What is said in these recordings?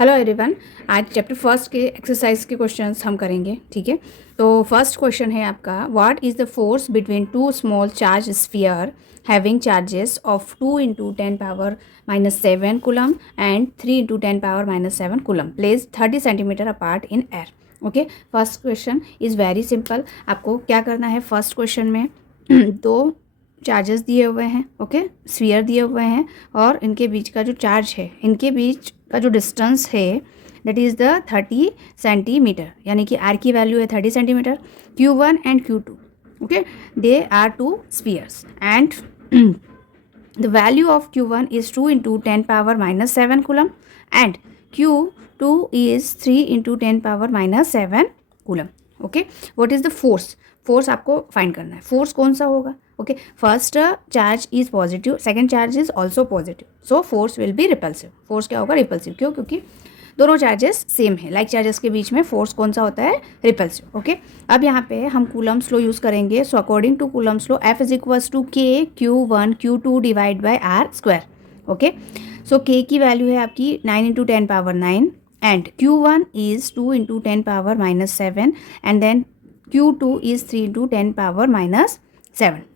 Hello everyone. आज chapter first के exercise के क्वेश्चंस हम करेंगे, ठीक है। तो फर्स्ट क्वेश्चन है आपका, what is the force between two small charge sphere having charges of 2 × 10⁻⁷ coulomb and 3 × 10⁻⁷ coulomb placed 30 centimetre apart in air. Okay, first question is very simple. आपको क्या करना है, फर्स्ट क्वेश्चन में दो चार्जेस दिए हुए हैं, ओके, स्फीयर दिए हुए हैं और इनके बीच का जो चार्ज है, इनके बीच का जो डिस्टेंस है दैट इज़ द 30 सेंटीमीटर, यानी कि आर की वैल्यू है 30 centimetre. Q1 and Q2, okay, they are two spheres and the value of Q1 is 2 × 10⁻⁷ coulomb and Q2 is 3 × 10⁻⁷ coulomb. Okay, what is the force? Force आपको find करना है। Force कौन सा होगा? Okay, first charge is positive, second charge is also positive, so force will be repulsive. Force क्या होगा? Repulsive. क्यों? क्योंकि दोनों चार्जेस सेम है, लाइक चार्जेस के बीच में फोर्स कौन सा होता है? रिपल्सिव। ओके, अब यहाँ पे हम कूलम्स लॉ यूज़ करेंगे। So according to Coulomb's law F is equals to K Q1 Q2 divide by R²। Okay, so K की वैल्यू है आपकी 9 × 10⁻⁹ and Q1 is 2 × 10⁻⁷ and then Q2 is 3 × 10⁻⁷.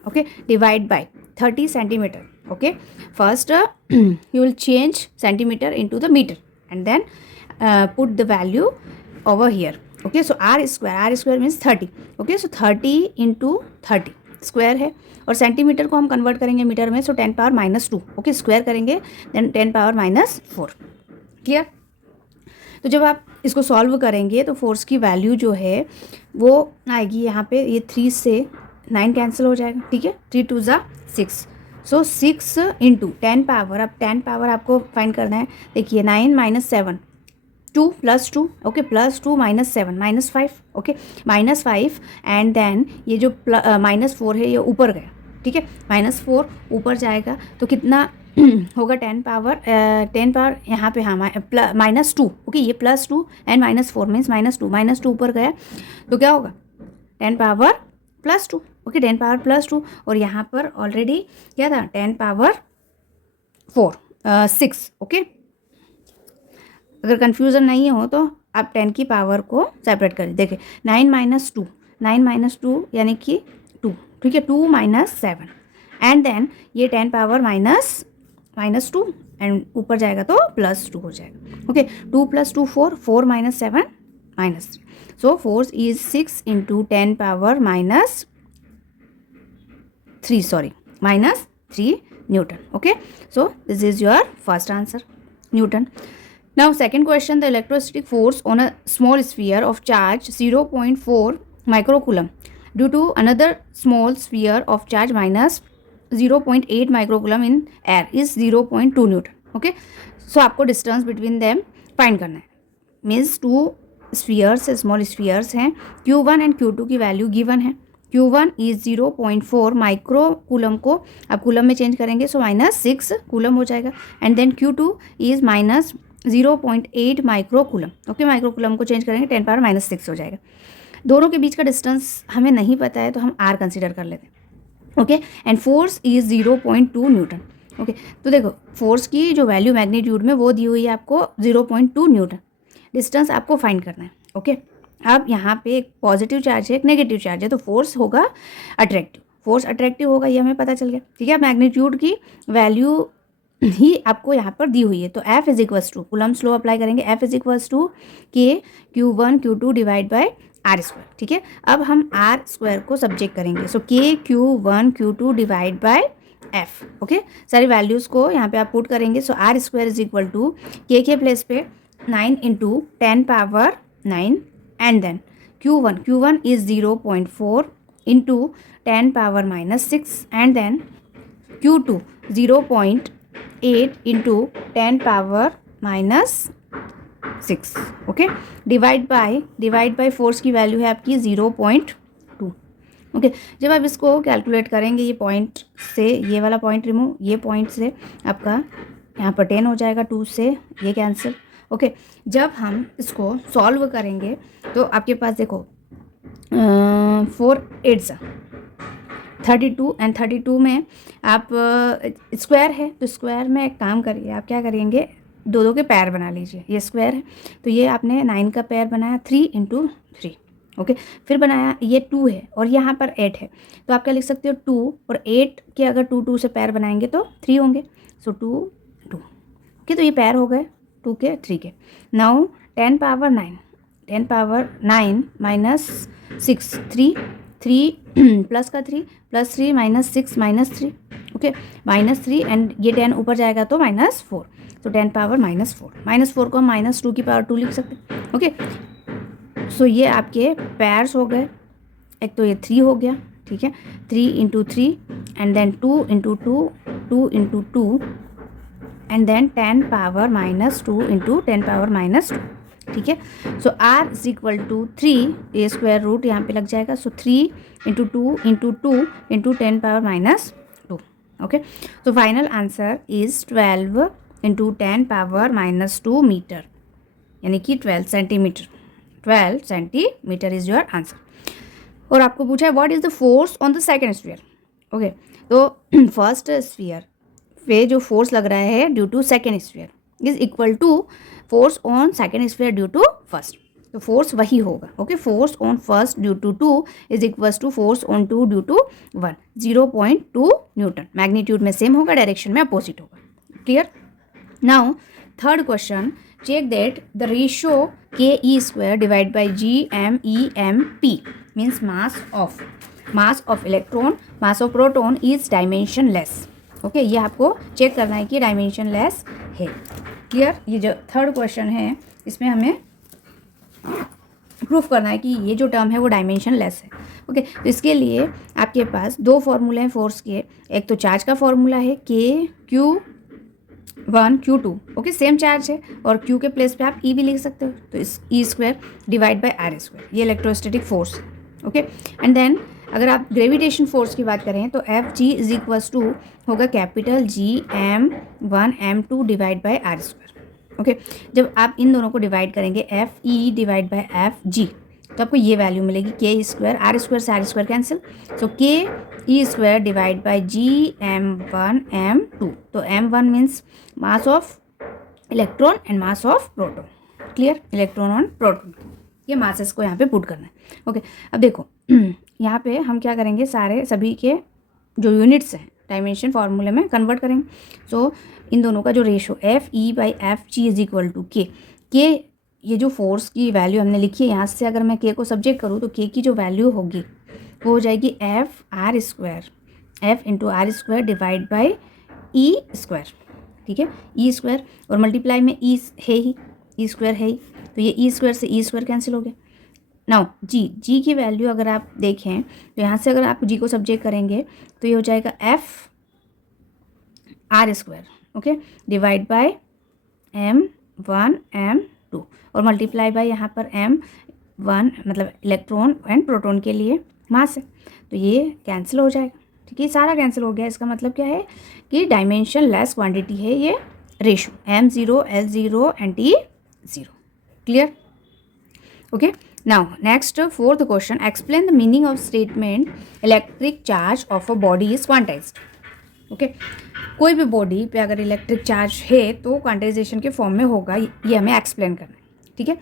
Okay, divide by 30 centimeter. Okay, first you will change centimeter into the meter and then put the value over here. Okay, so R square means 30. Okay, so 30 × 30 square है और centimetre को हम convert करेंगे metre में, सो 10⁻⁻²। Okay, square करेंगे then 10⁻⁻4। Clear? तो जब आप इसको सॉल्व करेंगे तो फोर्स की वैल्यू जो है वो आएगी यहाँ पे, ये 3 से 9 कैंसिल हो जाएगा, ठीक है, 3 × 2 = 6, सो 6 × 10 पावर। अब 10 पावर आपको फाइंड करना है। देखिए 9 - 7 2 + 2, ओके, +2 - 7 -5, ओके, -5 एंड देन ये जो -4 है ये ऊपर गया, ठीक है, -4 ऊपर जाएगा तो कितना होगा? 10 पावर यहाँ पे हाँ -2, ओके, ये +2 एंड -4 मीन्स -2, -2 ऊपर गया तो क्या होगा? 10 पावर +2, ओके, 10 पावर +2 और यहाँ पर ऑलरेडी क्या था? 10 पावर 6, ओके। अगर कन्फ्यूज़न नहीं हो तो आप 10 की पावर को सेपरेट करें। देखिए 9 - 2 यानी कि 2, ठीक है, 2 - 7 एंड देन ये 10 पावर -2 एंड ऊपर जाएगा तो +2 हो जाएगा। Okay, 2 + 2 4, 4 - 7 -3, so force is 6 × 10⁻⁻3 Newton. Okay, so this is your first answer, Newton. Now second question, the electrostatic force on a small sphere of charge 0.4 microcoulomb due to another small sphere of charge minus 0.8 microcoulomb in air is 0.2 Newton. Okay, so आपको distance between them find करना है। Means 2 spheres, small spheres हैं, Q1 and Q2 की value given है। Q1 is 0.4 micro coulomb को आप coulomb में change करेंगे सो -6 कूलम हो जाएगा and then Q2 is -0.8 micro coulomb. Okay, micro coulomb को चेंज करेंगे 10⁻⁻6 हो जाएगा। दोनों के बीच का डिस्टेंस हमें नहीं पता है तो हम R कंसिडर कर लेते हैं। Okay, and force is 0.2 Newton. Okay, तो देखो फोर्स की जो वैल्यू मैग्नीट्यूड में वो दी हुई है आपको 0.2 न्यूटन। डिस्टेंस आपको फाइंड करना है। ओके, अब यहाँ पे एक पॉजिटिव चार्ज है, एक नेगेटिव चार्ज है, तो फोर्स होगा अट्रैक्टिव। फोर्स अट्रैक्टिव होगा, ये हमें पता चल गया, ठीक है। मैग्नीट्यूड की वैल्यू ही आपको यहाँ पर दी हुई है तो F is equals to, Coulomb's law apply करेंगे, F is equals to K Q1 Q2 divide by R², ठीक है। अब हम R² को सब्जेक्ट करेंगे, so K Q1 Q2 divide by F। Okay, सारी वैल्यूज़ को यहाँ पे आप पुट करेंगे, so R² is equal to K के प्लेस पे 9 × 10⁻9 and then Q1 is 0.4 × 10⁻⁻6 and then Q2 0.8 × 10⁻⁻6। Okay, divide by force की वैल्यू है आपकी 0.2। ओके, जब आप इसको कैलकुलेट करेंगे, ये पॉइंट से ये वाला पॉइंट रिमूव, ये पॉइंट से आपका यहाँ पर 10 हो जाएगा, 2 से ये कैंसिल। ओके, जब हम इसको सॉल्व करेंगे तो आपके पास देखो 4 8 32 एंड 32 में आप स्क्वायर है तो स्क्वायर में एक काम करिए, आप क्या करेंगे दो दो के पैर बना लीजिए, ये स्क्वायर है तो ये आपने 9 का पैर बनाया 3 × 3, ओके। फिर बनाया ये 2 है और यहाँ पर 8 है, तो आप क्या लिख सकते हो 2 और 8 के अगर 2 2 से पैर बनाएंगे तो 3 होंगे, सो 2 2, ओके। तो ये पैर हो गए 2 के 3 के। नाउ 10 पावर 9 माइनस 6 3 प्लस का 3 plus 3 minus 6 minus 3, okay, -3 and ये 10 ऊपर जाएगा तो -4, तो 10 पावर -4 को हम -2 की पावर 2 लिख सकते हैं, ओके। सो ये आपके पैर्स हो गए, एक तो ये 3 हो गया, ठीक है, 3 × 3 and then 2 × 2 2 × 2 and then 10 power -2 × 10 power -2, ठीक है। So r is equal to 3, ये स्क्वायर रूट यहाँ पे लग जाएगा, सो 3 × 2 × 2 × 10 पावर -2, ओके। तो final answer is 12 × 10 power -2 metre, यानी कि 12 centimetre. 12 centimetre is your answer. और आपको पूछा है what is the force on the second sphere, okay. तो फर्स्ट स्फीयर पे जो फोर्स लग रहा है due to second sphere is equal to force on second sphere due to first, तो फोर्स वही होगा, okay. Force on first due to 2 is equals to force on 2 due to 1, 0.2 newton. Magnitude में same होगा, direction में opposite होगा, clear. Now third question, check that the ratio ke² divided by gmemp means mass of electron, mass of proton is dimensionless, okay. ये आपको check करना है कि dimensionless है, क्लियर। ये जो थर्ड क्वेश्चन है इसमें हमें प्रूफ करना है कि ये जो टर्म है वो डायमेंशनलेस है, ओके। तो इसके लिए आपके पास दो फॉर्मूले हैं फोर्स के, एक तो चार्ज का फॉर्मूला है Q1 Q2, okay, same charge है और Q के प्लेस पे आप E भी लिख सकते हो, तो इस E² डिवाइड बाय R², ये electrostatic force, okay. And then अगर आप ग्रेविटेशन फोर्स की बात करें तो Fg इज इक्वल्स टू होगा capital Gm1 M2 divide by R², okay. जब आप इन दोनों को डिवाइड करेंगे Fe डिवाइड बाय Fg तो आपको ये वैल्यू मिलेगी K² R² से R² cancel, so Ke² divide by Gm1 M2, तो M1 means mass of electron and mass of proton, clear. Electron और प्रोटॉन ये मासेस को यहाँ पे पुट करना है, ओके। अब देखो यहाँ पे हम क्या करेंगे, सारे सभी के जो यूनिट्स हैं डायमेंशन फार्मूले में कन्वर्ट करेंगे। सो इन दोनों का जो ratio Fe/Fg is equal to के ये जो फोर्स की वैल्यू हमने लिखी है यहाँ से अगर मैं के को सब्जेक्ट करूँ तो के की जो वैल्यू होगी वो हो जाएगी F into R² divide by E², ठीक है, E² और मल्टीप्लाई में E है ही, E² है ही, तो ये E² से E² कैंसिल हो गया। नाउ जी की वैल्यू अगर आप देखें तो यहाँ से अगर आप जी को सब्जेक्ट करेंगे तो ये हो जाएगा F/R², okay, divide by M1 M2 और मल्टीप्लाई बाय यहाँ पर M1 मतलब इलेक्ट्रॉन एंड प्रोटॉन के लिए मास है, तो ये कैंसिल हो जाएगा, ठीक है, सारा कैंसिल हो गया। इसका मतलब क्या है कि डायमेंशन लेस क्वांटिटी है ये ratio M0 L0 and T0, clear, okay. Now next fourth question, explain the meaning of statement electric charge of a body is quantized, okay. कोई भी बॉडी पे अगर इलेक्ट्रिक चार्ज है तो क्वांटाइजेशन के form में होगा, ये हमें एक्सप्लेन करना है, ठीक है।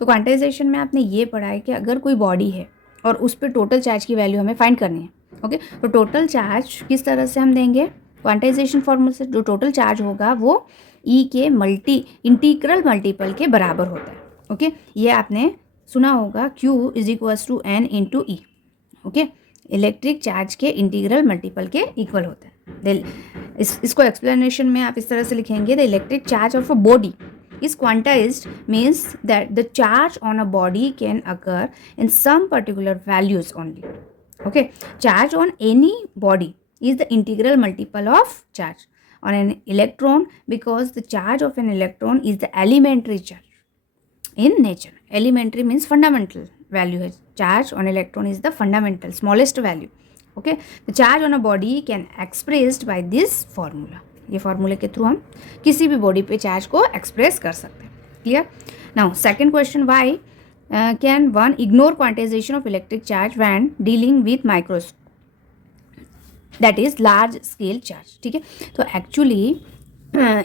तो क्वांटाइजेशन में आपने ये पढ़ा है कि अगर कोई बॉडी है और उस पर टोटल चार्ज की वैल्यू हमें फाइंड करनी है, ओके। तो टोटल चार्ज किस तरह से हम देंगे, क्वांटाइजेशन फॉर्मूले से। जो टोटल चार्ज होगा वो ई के इंटीग्रल मल्टीपल के बराबर होता है, ओके। ये आपने सुना होगा Q is equals to N into e, okay. Electric charge के इंटीग्रल मल्टीपल के इक्वल होता है। इसको एक्सप्लेनेशन में आप इस तरह से लिखेंगे, the electric charge of a body is quantized means that the charge on a body can occur in some particular values only, okay. Charge on any body is the integral multiple of charge on an electron because the charge of an electron is the elementary charge in nature. Elementary means fundamental value है, charge on electron is the fundamental smallest value, okay. The charge on a body can expressed by this formula, ये फार्मूले के through हम किसी भी body पे charge को express कर सकते हैं, clear. Now second question, why can one ignore quantization of electric charge when dealing with microscope that is large scale charge, ठीक है। तो एक्चुअली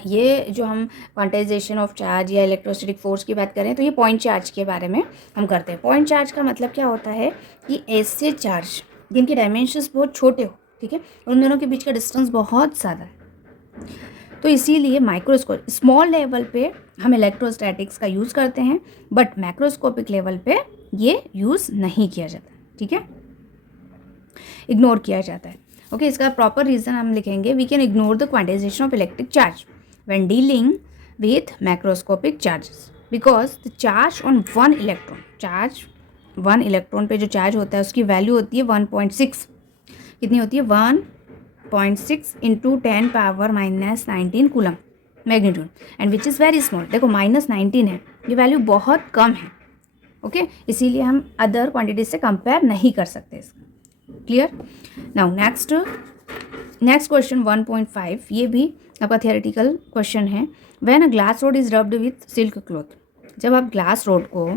ये जो हम क्वांटाइजेशन ऑफ चार्ज या इलेक्ट्रोस्टैटिक फोर्स की बात करें तो ये पॉइंट चार्ज के बारे में हम करते हैं। पॉइंट चार्ज का मतलब क्या होता है कि ऐसे चार्ज जिनके डायमेंशंस बहुत छोटे हो, ठीक है, उन दोनों के बीच का डिस्टेंस बहुत ज़्यादा है, तो इसीलिए माइक्रोस्कोप स्मॉल लेवल पे हम इलेक्ट्रोस्टैटिक्स का यूज़ करते हैं, बट मैक्रोस्कोपिक लेवल पे ये यूज़ नहीं किया जाता, ठीक है, इग्नोर किया जाता है। ओके, इसका प्रॉपर रीज़न हम लिखेंगे, we can ignore the quantisation of electric charge when dealing with macroscopic charges because the charge on one electron पे जो चार्ज होता है उसकी वैल्यू होती है 1.6, कितनी होती है 1.6 into 10⁻⁻19 coulomb magnitude and which is very small. देखो -19 है, ये वैल्यू बहुत कम है, ओके, इसीलिए हम अदर क्वांटिटीज से कंपेयर नहीं कर सकते इसका। क्लियर? नाउ नेक्स्ट क्वेश्चन 1.5, ये भी आपका थियोरेटिकल क्वेश्चन है। When a glass rod is rubbed with silk cloth, जब आप ग्लास रोड को,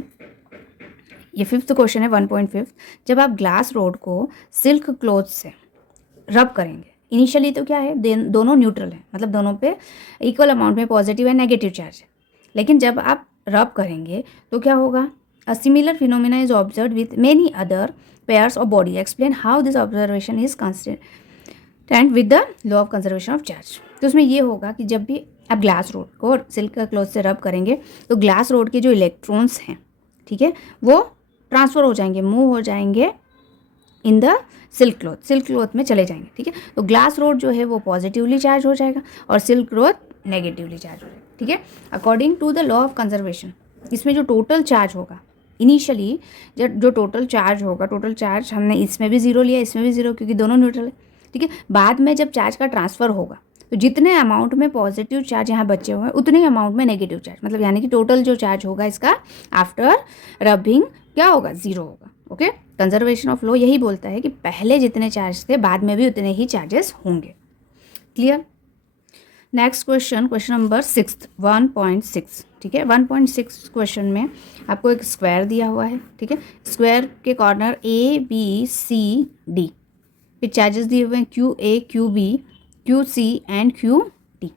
ये फिफ्थ क्वेश्चन है 1.5, जब आप ग्लास रोड को सिल्क क्लॉथ से रब करेंगे, इनिशियली तो क्या है, दोनों न्यूट्रल है, मतलब दोनों पे इक्वल अमाउंट में पॉजिटिव एंड नेगेटिव चार्ज है, लेकिन जब आप रब करेंगे तो क्या होगा, a similar phenomena is observe with many other pairs of body, explain how this observation is consistent with the law of conservation of charge. तो उसमें ये होगा कि जब भी आप ग्लास रोड को सिल्क का क्लॉथ से रब करेंगे तो ग्लास रोड के जो इलेक्ट्रॉन्स हैं, ठीक है, वो ट्रांसफ़र हो जाएंगे, मूव हो जाएंगे इन द सिल्क क्लॉथ में चले जाएंगे, ठीक है। तो ग्लास रोड जो है वो पॉजिटिवली चार्ज हो जाएगा और सिल्क क्लॉथ नेगेटिवली चार्ज हो जाएगा, ठीक है, according to the law of conservation. इसमें जो टोटल चार्ज होगा इनिशियली, जो टोटल चार्ज हमने इसमें भी ज़ीरो लिया, इसमें भी ज़ीरो, क्योंकि दोनों न्यूट्रल है, ठीक है। बाद में जब चार्ज का ट्रांसफ़र होगा तो जितने अमाउंट में पॉजिटिव चार्ज यहाँ बचे हुए हैं उतने ही अमाउंट में नेगेटिव चार्ज, मतलब यानी कि टोटल जो चार्ज होगा इसका आफ्टर रबिंग क्या होगा, ज़ीरो होगा। ओके, कंजर्वेशन ऑफ लॉ यही बोलता है कि पहले जितने चार्ज थे बाद में भी उतने ही चार्जेस होंगे। क्लियर? नेक्स्ट क्वेश्चन नंबर 1.6, ठीक है। 1.6 क्वेश्चन में आपको एक स्क्वायर दिया हुआ है, ठीक है। स्क्वायर के कॉर्नर ABCD पे चार्जेस दिए हुए हैं QA, QB, QC and QD।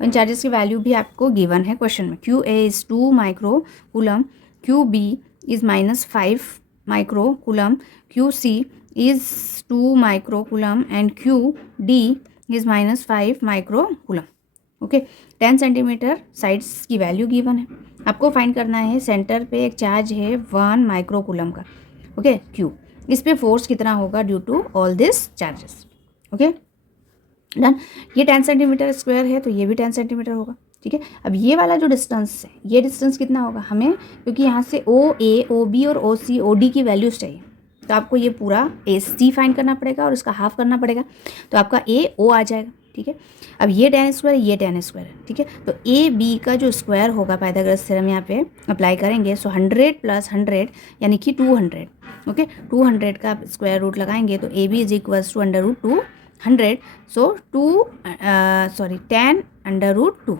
In charges की वैल्यू भी आपको गिवन है क्वेश्चन में। QA is 2 micro coulomb, QB is -5 micro coulomb, QC is 2 micro coulomb and QD is -5 micro coulomb. Okay, 10 centimetre sides की value given है। आपको find करना है सेंटर पे एक चार्ज है 1 माइक्रो कूलम का, ओके, Q। इस पे फोर्स कितना होगा due to all this charges. Okay done. ये 10 सेंटीमीटर स्क्वायर है तो ये भी 10 सेंटीमीटर होगा, ठीक है। अब ये वाला जो डिस्टेंस है, ये डिस्टेंस कितना होगा हमें, क्योंकि यहाँ से OA, OB और OC, OD की वैल्यूज चाहिए, तो आपको ये पूरा AC फाइंड करना पड़ेगा और इसका हाफ करना पड़ेगा, तो आपका AO आ जाएगा, ठीक है। अब ये 10 स्क्वायर, ये 10 स्क्वायर है, ठीक है। तो AB का जो स्क्वायर होगा पाइथागोरस थ्योरम यहाँ पे अप्लाई करेंगे, सो 100 + 100 यानी कि 200, ओके। 200 का स्क्वायर रूट लगाएंगे तो AB is equals to √200, so 10 √2,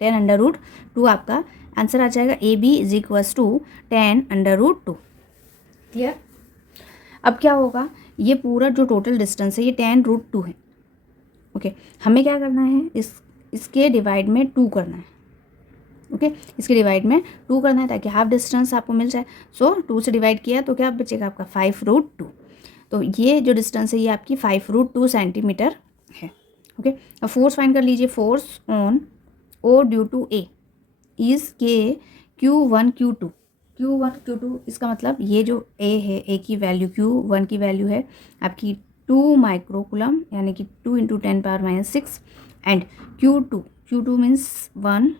10 √2 आपका आंसर आ जाएगा। AB is equals to 10 √2। Clear? अब क्या होगा, ये पूरा जो टोटल डिस्टेंस है ये 10 √2 है, ओके। हमें क्या करना है, इसके डिवाइड में 2 करना है, ओके। इसके डिवाइड में 2 करना है ताकि हाफ डिस्टेंस आपको मिल जाए। सो 2 से डिवाइड किया तो क्या बचेगा आपका 5 √2। तो ये जो डिस्टेंस है ये आपकी 5 √2 सेंटीमीटर है, ओके। अब फोर्स फाइंड कर लीजिए। Force on O due to A is K Q1 Q2, इसका मतलब ये जो A है, A की वैल्यू, Q1 की वैल्यू है आपकी 2 माइक्रो कूलम यानी कि 2 × 10⁻⁻6 and Q2 means 1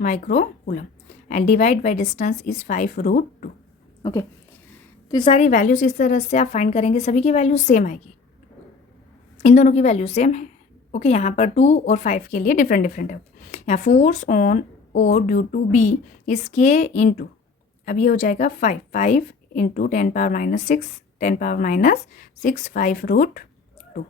micro coulomb and divide by distance is 5 √2, okay. तो ये सारी वैल्यूज़ इस तरह से आप फाइंड करेंगे, सभी की वैल्यू सेम आएगी, इन दोनों की वैल्यू सेम है, ओके। यहाँ पर 2 और 5 के लिए डिफरेंट है। यहाँ force on O due to B is K into, अब ये हो जाएगा 5 × 10⁻⁻6 10⁻⁻6 5 √2,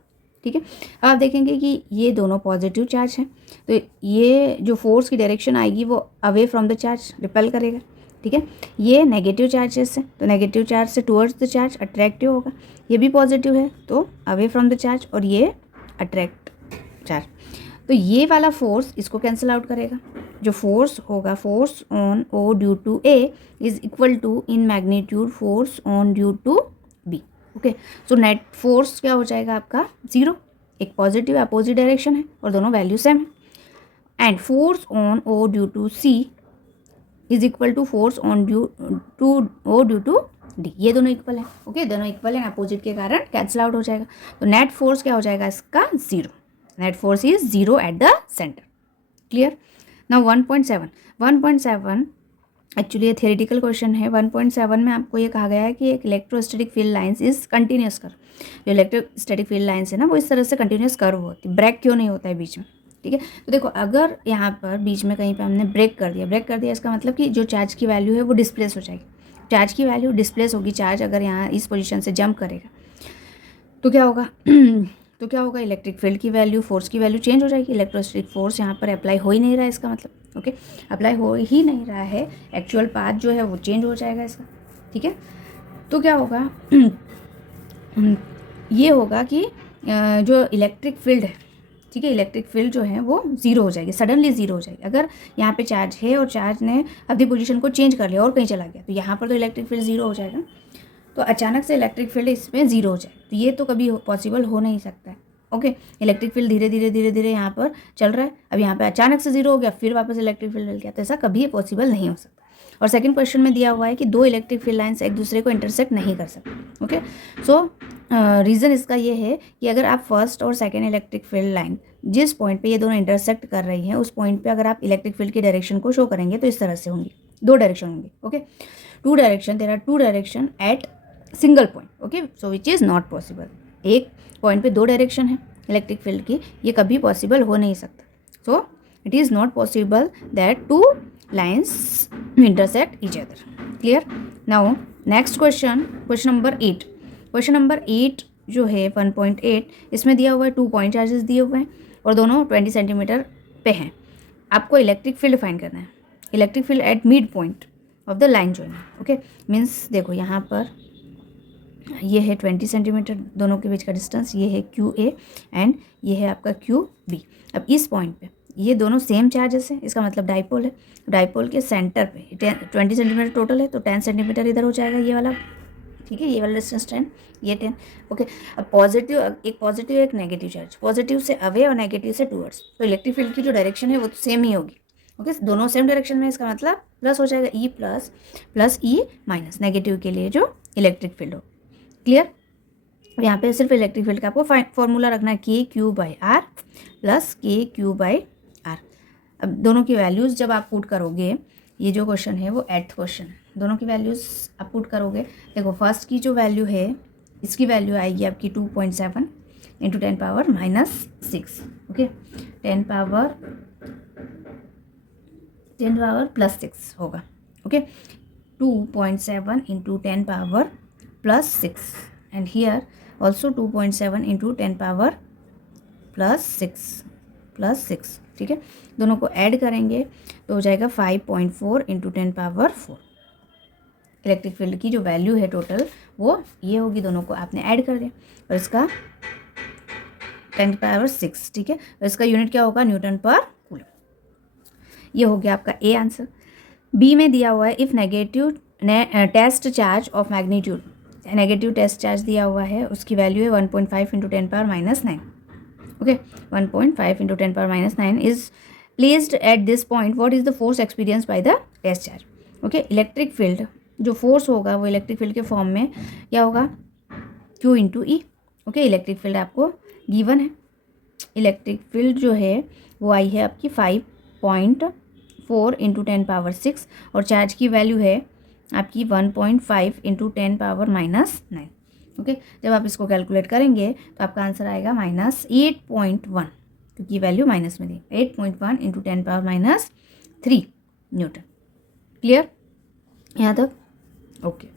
ठीक है। अब आप देखेंगे कि ये दोनों पॉजिटिव चार्ज हैं, तो ये जो फोर्स की डायरेक्शन आएगी वो away from the charge repel करेगा, ठीक है। ये नेगेटिव चार्जेस है तो नेगेटिव चार्ज से टुवर्ड्स द चार्ज अट्रैक्टिव होगा, ये भी पॉजिटिव है तो अवे फ्रॉम द चार्ज, और ये अट्रैक्ट चार्ज। तो ये वाला फोर्स इसको कैंसिल आउट करेगा। जो फोर्स होगा, force on O due to A is equal to in magnitude force on due to B. Okay, so net force क्या हो जाएगा आपका 0। एक पॉजिटिव अपोजिट डायरेक्शन है और दोनों वैल्यू सेम है। And force on O due to C is equal to force on due to O due to D. ये दोनों इक्वल है। ओके, दोनों इक्वल है, अपोजिट के कारण कैंसिल आउट हो जाएगा। तो नेट फोर्स क्या हो जाएगा इसका 0। Net force is 0 at the centre. Clear. Now 1.7 actually ये थियोरेटिकल क्वेश्चन है। 1.7 में आपको ये कहा गया है कि एक electrostatic field lines is continuous curve. जो इलेक्ट्रोस्टैटिक फील्ड लाइंस है ना, वो इस तरह से कंटिन्यूस कर्व होती है। ब्रेक क्यों नहीं होता है बीच में, ठीक है। तो देखो, अगर यहाँ पर बीच में कहीं पे हमने ब्रेक कर दिया इसका मतलब कि जो चार्ज की वैल्यू है वो डिस्प्लेस हो जाएगी। चार्ज की वैल्यू डिस्प्लेस होगी। चार्ज अगर यहाँ इस पोजीशन से जंप करेगा तो क्या होगा इलेक्ट्रिक फील्ड की वैल्यू, फोर्स की वैल्यू चेंज हो जाएगी। इलेक्ट्रोस्टैटिक फोर्स यहाँ पर अप्लाई हो ही नहीं रहा है इसका मतलब। ओके, अप्लाई हो ही नहीं रहा है, एक्चुअल पाथ जो है वो चेंज हो जाएगा इसका, ठीक है। तो क्या होगा ये होगा कि जो इलेक्ट्रिक फील्ड है, ठीक है, इलेक्ट्रिक फील्ड जो है वो 0 हो जाएगी, सडनली 0 हो जाएगी। अगर यहाँ पे चार्ज है और चार्ज ने अपनी पोजीशन को चेंज कर लिया और कहीं चला गया, तो यहाँ पर तो इलेक्ट्रिक फील्ड 0 हो जाएगा। तो अचानक से इलेक्ट्रिक फील्ड इसमें 0 हो जाए, तो ये तो कभी पॉसिबल हो नहीं सकता है। ओके, इलेक्ट्रिक फील्ड धीरे धीरे यहाँ पर चल रहा है, अब यहाँ पे अचानक से 0 हो गया, फिर वापस इलेक्ट्रिक फील्ड मिल गया, तो ऐसा कभी पॉसिबल नहीं हो सकता। और सेकंड क्वेश्चन में दिया हुआ है कि 2 इलेक्ट्रिक फील्ड लाइन्स एक दूसरे को इंटरसेक्ट नहीं कर सकते। ओके, सो रीज़न इसका ये है कि अगर आप फर्स्ट और सेकंड इलेक्ट्रिक फील्ड लाइन जिस पॉइंट पे ये दोनों इंटरसेक्ट कर रही हैं, उस पॉइंट पे अगर आप इलेक्ट्रिक फील्ड की डायरेक्शन को शो करेंगे तो इस तरह से होंगी। 2 डायरेक्शन होंगे। Okay, 2 direction, there are 2 direction at single point. Okay, so which is not possible. एक पॉइंट पे 2 डायरेक्शन है इलेक्ट्रिक फील्ड की, ये कभी पॉसिबल हो नहीं सकता। So it is not possible that 2 lines intersect each other. Clear. Now next question number 8। Question number 8 जो है 1.8, इसमें दिया हुआ है 2 पॉइंट चार्जेस दिए हुए हैं और दोनों 20 सेंटीमीटर पे हैं। आपको इलेक्ट्रिक फील्ड फाइंड करना है। Electric field at mid point of the line joining. Okay, means देखो यहाँ पर ये है 20 सेंटीमीटर दोनों के बीच का डिस्टेंस, ये है QA एंड ये है आपका QB। अब इस पॉइंट पे ये दोनों सेम चार्जेस हैं, इसका मतलब डाइपोल है। डाइपोल के सेंटर पे 20 सेंटीमीटर टोटल है, तो 10 सेंटीमीटर इधर हो जाएगा ये वाला, ठीक है, ये वाला डिस्टेंस 10, ये 10। ओके, अब पॉजिटिव, एक पॉजिटिव एक नेगेटिव चार्ज, पॉजिटिव से अवे और नेगेटिव से टूवर्ड्स, तो इलेक्ट्रिक फील्ड की जो डायरेक्शन है वो तो सेम ही होगी। ओके, दोनों सेम डायरेक्शन में, इसका मतलब प्लस हो जाएगा E plus E minus, negative के लिए जो इलेक्ट्रिक फील्ड हो। क्लियर। यहाँ पे सिर्फ इलेक्ट्रिक फील्ड का आपको फॉर्मूला रखना है KQ/R प्लस KQ/R। अब दोनों की वैल्यूज़ जब आप पुट करोगे, ये जो क्वेश्चन है वो 8th क्वेश्चन है, दोनों की वैल्यूज़ आप पुट करोगे। देखो, फर्स्ट की जो वैल्यू है इसकी वैल्यू आएगी आपकी 2.7 इंटू 10⁻⁻6। ओके, 10 प्लस 6 होगा। Okay, 2.7 into 10⁻+6 and here also 2.7 into 10⁻+6 ठीक है। दोनों को ऐड करेंगे तो हो जाएगा 5.4 इंटू 10⁻4। इलेक्ट्रिक फील्ड की जो वैल्यू है टोटल वो ये होगी, दोनों को आपने ऐड कर दिया और इसका 10⁻6, ठीक है। और इसका यूनिट क्या होगा, न्यूटन पर कूलम। ये हो गया आपका ए आंसर। बी में दिया हुआ है if negative test charge of magnitude, negative test charge दिया हुआ है, उसकी वैल्यू है 1.5 into 10⁻⁹। Okay, 1.5 into 10⁻⁹ is placed at this point, what is the force experience by the test charge. Okay, electric field जो फोर्स होगा वो electric field के form में क्या होगा, Q into E। Okay, electric field आपको given है। Electric field जो है वो आई है आपकी 5.4 इंटू 10⁻6 और चार्ज की वैल्यू है आपकी 1.5 इंटू 10⁻⁹। ओके, जब आप इसको कैलकुलेट करेंगे तो आपका आंसर आएगा -8.1, क्योंकि वैल्यू माइनस में दी, 8.1 इंटू 10⁻³ न्यूटन। क्लियर यहाँ तक? ओके।